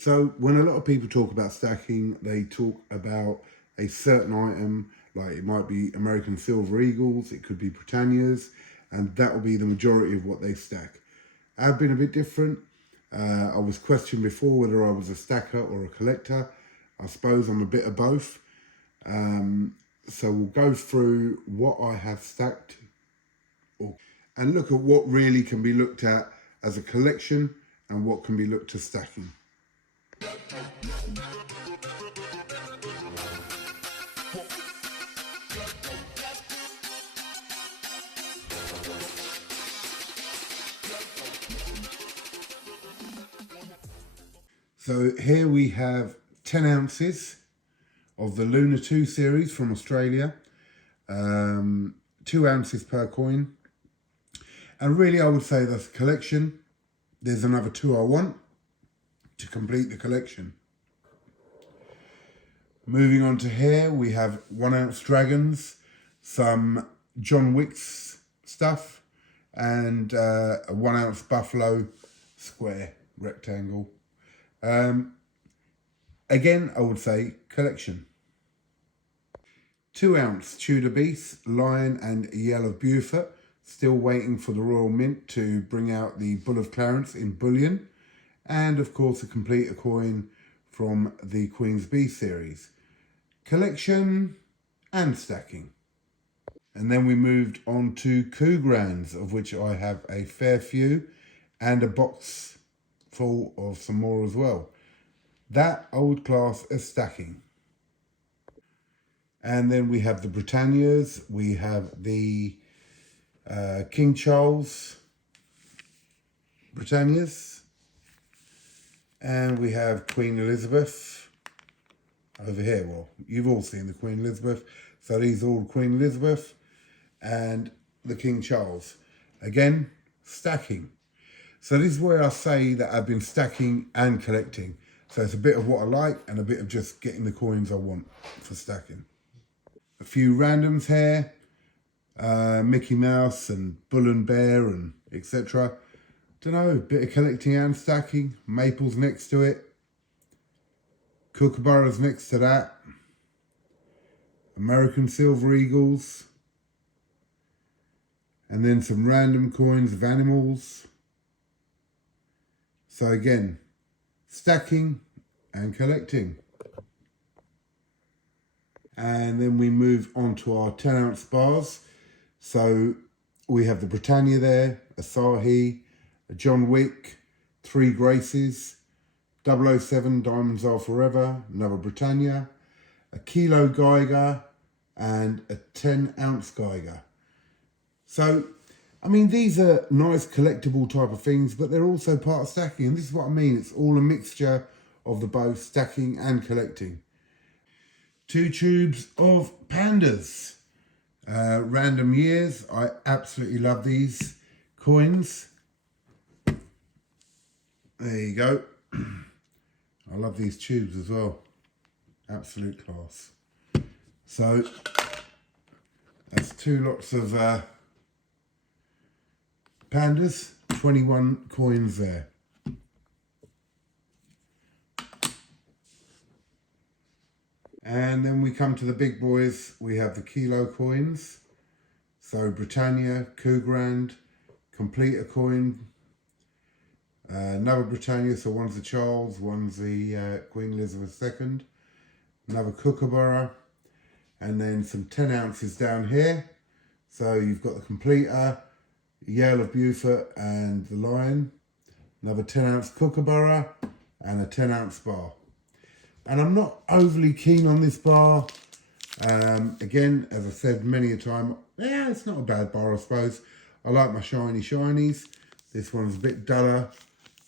So when a lot of people talk about stacking, they talk about a certain item, like it might be American Silver Eagles, it could be Britannias, and that will be the majority of what they stack. I've been a bit different. I was questioned before whether I was a stacker or a collector. I suppose I'm a bit of both. So we'll go through what I have stacked and look at what really can be looked at as a collection and what can be looked to stacking. So here we have 10 ounces of the Luna 2 series from Australia, 2 ounces per coin. And really I would say that's a collection. There's another 2 I want to complete the collection. Moving on to here, we have 1 ounce dragons, some John Wick's stuff, and a 1 ounce buffalo square rectangle. Again, I would say collection. 2 ounce Tudor Beast, Lion and Yell of Beaufort. Still waiting for the Royal Mint to bring out the Bull of Clarence in bullion. And of course, a complete coin from the Queen's Beast series. Collection and stacking. And then we moved on to Cougrands, of which I have a fair few, and a box full of some more as well. That I would class as stacking. And then we have the Britannias, we have the King Charles Britannias, and we have Queen Elizabeth over here. Well, you've all seen the Queen Elizabeth, so these are all Queen Elizabeth and the King Charles. Again, stacking. So this is where I say that I've been stacking and collecting. So it's a bit of what I like and a bit of just getting the coins I want for stacking. A few randoms here, Mickey Mouse and Bull and Bear and etc. Don't know, a bit of collecting and stacking. Maple's next to it. Kookaburra's next to that. American Silver Eagles. And then some random coins of animals. So again, stacking and collecting. And then we move on to our 10 ounce bars. So we have the Britannia there, Asahi, a John Wick, 3 Graces, 007 Diamonds Are Forever, another Britannia, a Kilo Geiger, and a 10 ounce Geiger. So, I mean, these are nice collectible type of things, but they're also part of stacking. And this is what I mean. It's all a mixture of the both stacking and collecting. 2 tubes of pandas. Random years. I absolutely love these coins. There you go. I love these tubes as well. Absolute class. So that's 2 lots of pandas, 21 coins there. And then we come to the big boys. We have the kilo coins. So Britannia, Cougrand, complete a coin. Another Britannia, so one's the Charles, one's the Queen Elizabeth II. Another Kookaburra. And then some 10 ounces down here. So you've got the completer, Yale of Beaufort and the Lion. Another 10 ounce Kookaburra and a 10 ounce bar. And I'm not overly keen on this bar. Again, as I said many a time, yeah, it's not a bad bar, I suppose. I like my shiny shinies. This one's a bit duller,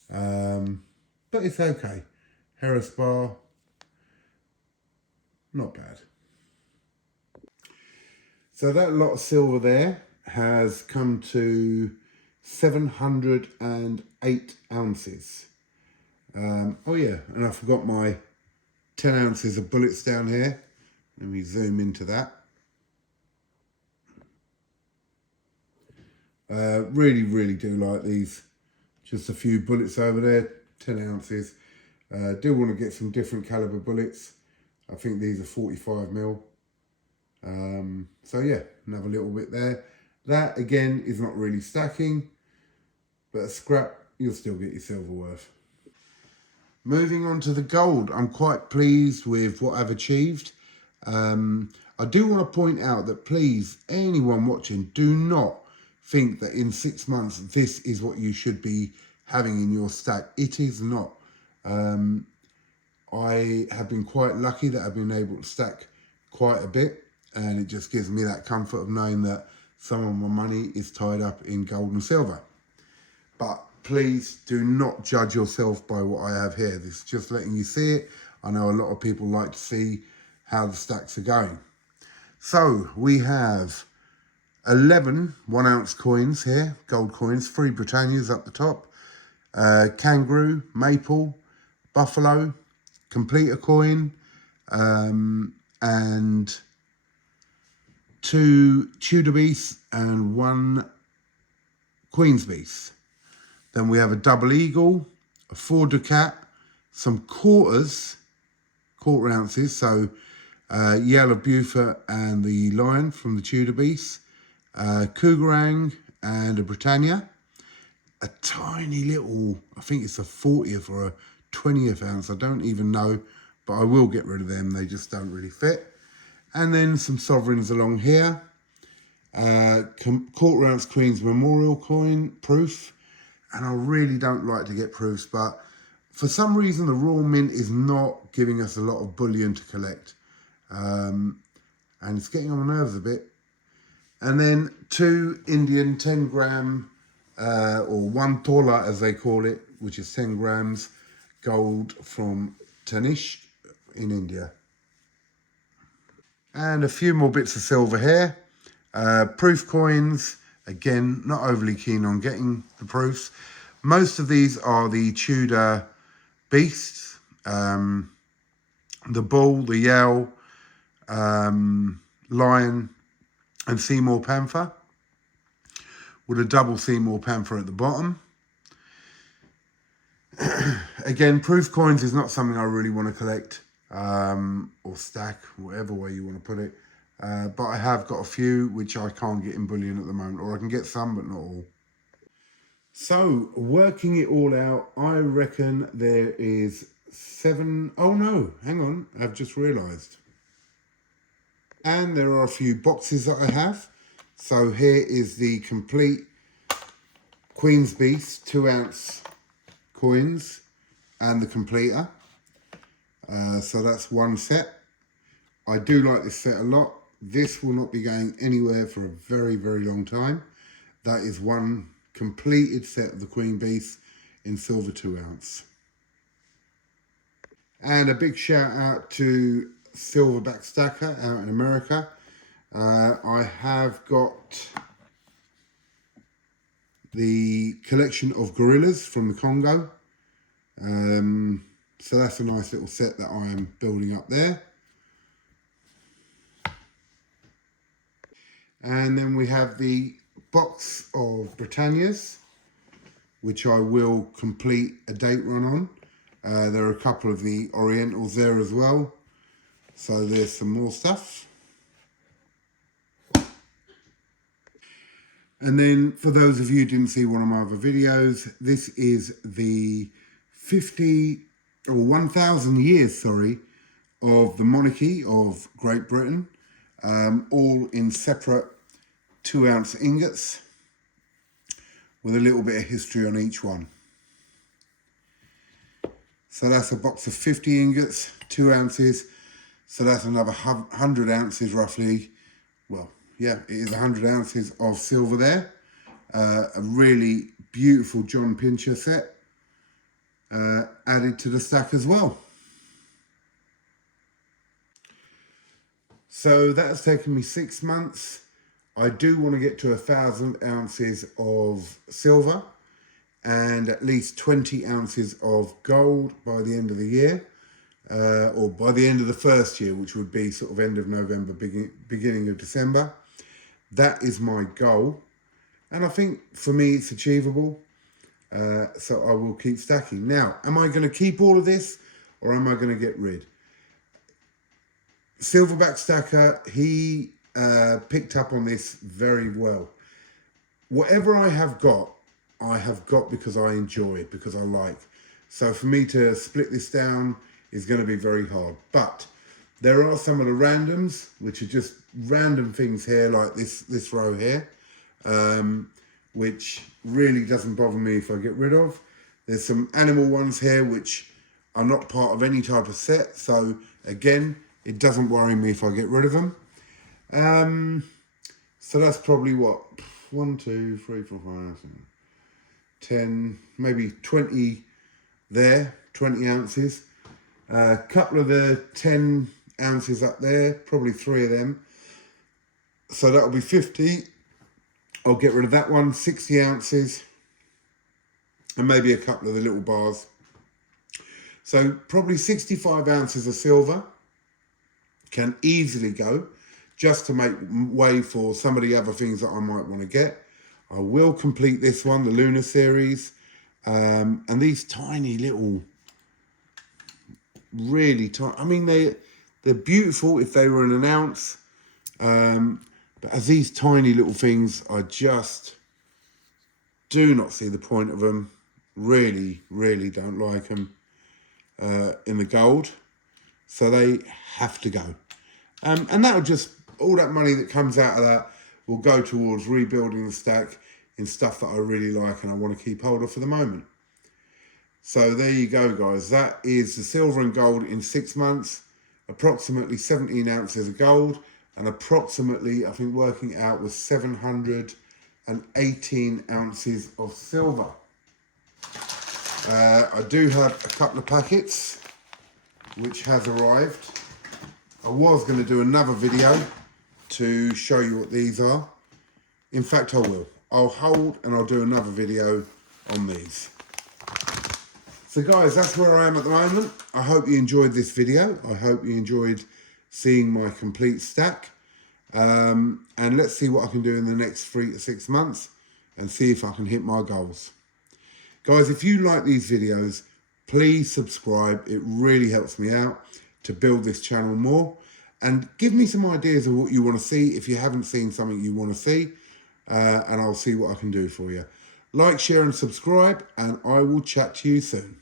but it's okay. Harris bar, not bad. So that lot of silver there has come to 708 ounces. Oh yeah, and I forgot my 10 ounces of bullets down here. Let me zoom into that. Really do like these. Just a few bullets over there, 10 ounces. Do want to get some different caliber bullets. I think these are 45mm. So yeah, another little bit there. That again is not really stacking, but a scrap, you'll still get your silver worth. Moving on to the gold, I'm quite pleased with what I've achieved. I do want to point out that please, anyone watching, do not think that in 6 months this is what you should be having in your stack. It is not. I have been quite lucky that I've been able to stack quite a bit, and it just gives me that comfort of knowing that some of my money is tied up in gold and silver. But please do not judge yourself by what I have here. This is just letting you see it. I know a lot of people like to see how the stacks are going. So we have 11 1-ounce coins here, gold coins, 3 Britannias up the top, Kangaroo, Maple, Buffalo, Completer coin, and 2 Tudor Beasts and 1 Queen's Beast. Then we have a Double Eagle, a 4 Ducat, some quarter ounces, so Yale of Beaufort and the Lion from the Tudor Beast, Cougarang and a Britannia, a tiny little, I think it's a 40th or a 20th ounce, I don't even know, but I will get rid of them, they just don't really fit. And then some sovereigns along here, quarter ounce Queen's Memorial coin, proof, and I really don't like to get proofs, but for some reason the Royal Mint is not giving us a lot of bullion to collect, and it's getting on my nerves a bit. And then 2 Indian 10 gram, or 1 tola as they call it, which is 10 grams gold from Tanishq in India. And a few more bits of silver here. Proof coins, again, not overly keen on getting the proofs. Most of these are the Tudor Beasts, the Bull, the Yale, Lion, and Seymour Panther, with a double Seymour Panther at the bottom. Again, proof coins is not something I really want to collect, or stack, whatever way you want to put it. But I have got a few which I can't get in bullion at the moment, or I can get some but not all. So working it all out, I reckon there is 7. Oh no, hang on, I've just realised. And there are a few boxes that I have. So here is the complete Queen's Beast 2-ounce coins and the completer. So that's one set. I do like this set a lot. This will not be going anywhere for a very, very long time. That is one completed set of the Queen Beast in silver 2-ounce. And a big shout out to Silverback Stacker out in America. I have got the collection of gorillas from the Congo. So that's a nice little set that I am building up there. And then we have the box of Britannias, which I will complete a date run on. There are a couple of the Orientals there as well. So there's some more stuff. And then for those of you who didn't see one of my other videos, this is the 1,000 years, of the monarchy of Great Britain, all in separate 2-ounce ingots with a little bit of history on each one. So that's a box of 50 ingots, 2 ounces. So that's another 100 ounces roughly. Well, yeah, it is 100 ounces of silver there. A really beautiful John Pincher set added to the stack as well. So that's taken me 6 months. I do want to get to 1,000 ounces of silver and at least 20 ounces of gold by the end of the year, or by the end of the first year, which would be sort of end of November, beginning of December. That is my goal. And I think for me it's achievable. So I will keep stacking. Now, am I going to keep all of this? or am I going to get rid? Silverback Stacker, he picked up on this very well. Whatever I have got because I enjoy, because I like. So for me to split this down is going to be very hard. But there are some of the randoms, which are just random things here, like this row here, which really doesn't bother me if I get rid of. There's some animal ones here, which are not part of any type of set. So again, it doesn't worry me if I get rid of them. So that's probably what, 1, 2, 3, 4, 5, 6, 10, maybe 20 there, 20 ounces. A couple of the 10 ounces up there, probably 3 of them. So that'll be 50. I'll get rid of that one, 60 ounces. And maybe a couple of the little bars. So probably 65 ounces of silver can easily go, just to make way for some of the other things that I might want to get. I will complete this one, the Lunar Series. And these tiny little, really tiny, I mean, they're beautiful if they were in an ounce. But as these tiny little things, I just do not see the point of them. Really, really don't like them in the gold. So they have to go. And that'll just, all that money that comes out of that will go towards rebuilding the stack in stuff that I really like and I want to keep hold of for the moment. So there you go, guys. That is the silver and gold in 6 months, approximately 17 ounces of gold, and approximately, I think working out was 718 ounces of silver. I do have a couple of packets which has arrived. I was going to do another video to show you what these are. In fact, I will. I'll hold and I'll do another video on these. So guys, that's where I am at the moment. I hope you enjoyed this video. I hope you enjoyed seeing my complete stack. And let's see what I can do in the next 3 to 6 months and see if I can hit my goals. Guys, if you like these videos, please subscribe. It really helps me out to build this channel more. And give me some ideas of what you want to see if you haven't seen something you want to see. And I'll see what I can do for you. Like, share and subscribe, and I will chat to you soon.